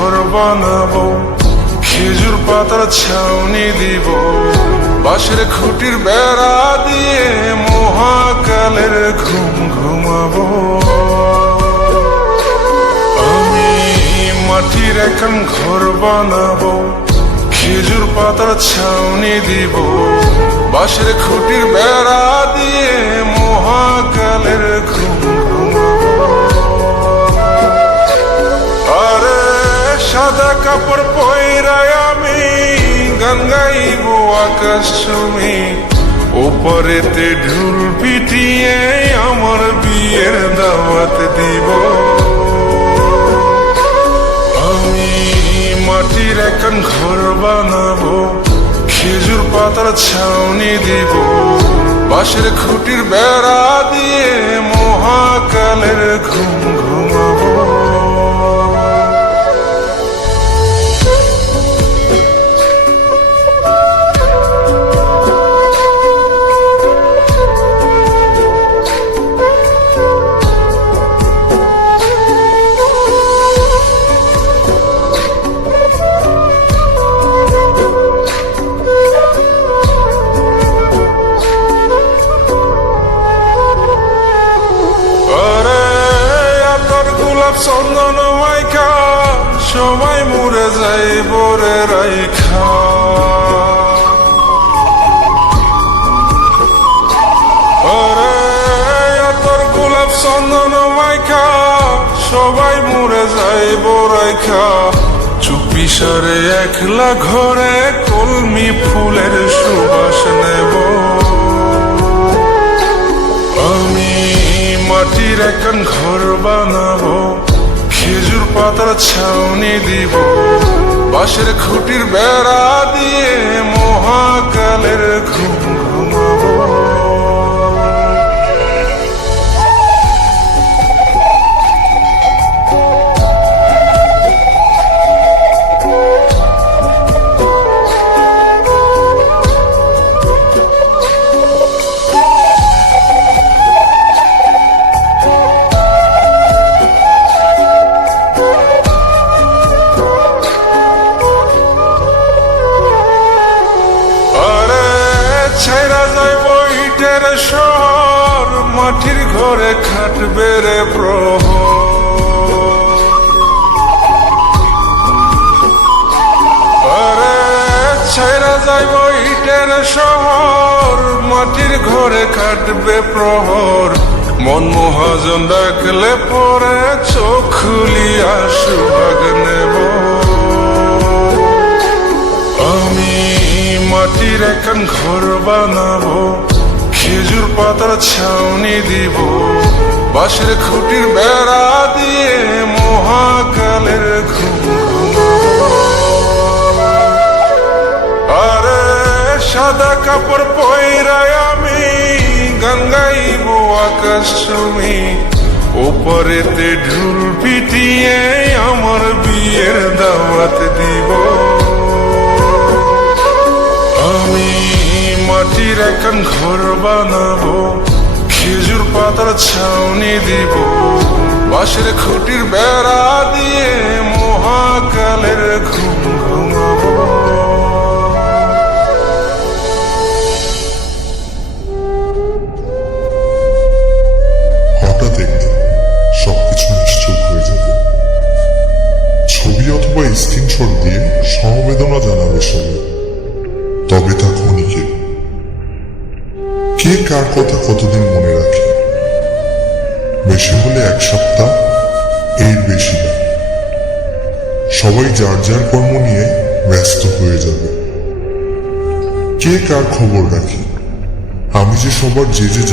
ঘর বানাবো, খেজুর পাতার ছাউনি দিব, বাঁশের খুঁটির বেড়া দিয়ে মহাকালের ঘুম ঘুমাবো। আমি মাটির এখন ঘর বানাবো, খেজুর পাতার ছাউনি দিব, বাঁশের খুঁটির বেড়া দিয়ে মহাকালের ঘুম ঘুমাবো। আরে সাদা কাপড় পয়রায় আমি গান গাইব আকাশ ছুমি, ওপরেতে ঢুল পিটিয়ে আমার বিয়ের দাওয়াত দিব। আমি মাটির এখন ঘর বানাবো, খেজুর পাতার ছাউনি দিব, বাঁশের খুঁটির বেড়া দিয়ে মহাকালের ঘুম ঘুমাবো। চন্দন মাইকা সবাই মরে যাই বরে রাইখা, আরে তোর গোলাপ চন্দন মাইকা সবাই মরে যাই বরাইখা, চুপি সারে একলা ঘরে কলমি ফুলের সুবাস নেব। আমি মাটির এখন ঘর বানাবো, খেজুর পাতার ছাউনি দিব, বাঁশের খুঁটির বেড়া দিয়ে মহাকালের ঘুম ঘুমাবো। শহর মাটির ঘরে খাটবে রে প্রহর, আরে ছাইরা যাইব ইটের শহর মাটির ঘরে খাটবে প্রহর, মন মহাজন ডাকলে পরে চোখ খুলিয়া সুভাগ নেব। আমি মাটির এখন ঘর বানাবো, খেজুর পাতার ছাউনি দিব, বাঁশের খুঁটির বেড়া দিয়ে মহাকালের ঘুম ঘুমাবো। আরে সাদা কাপড় পয়রায় আমি গান গাইব আকাশ ছুমি, ওপরেতে ঢুল পিটিয়ে আমার বিয়ের দাওয়াত দিব। আমি মাটির এখন ঘর বানাবো, খেজুর পাতার ছাউনি দিব, বাঁশের খুঁটির বেড়া দিয়ে মহাকালের ঘুম ঘুমাবো। হঠাৎ একদিন সবকিছু নিশ্চুপ হয়ে যাবে, ছবি অথবা স্ক্রিনশট দিয়ে সমবেদনা জানাবে সবাই, তবে তা ক্ষণিকের। কে কার কথা কতদিন মনে রাখে, বেশি হলে এক সপ্তাহ, এর বেশি না। সবাই যার যার কর্ম নিয়ে ব্যস্ত হয়ে যাবে। কে কার খবর রাখে, আমি যে সবার যে যে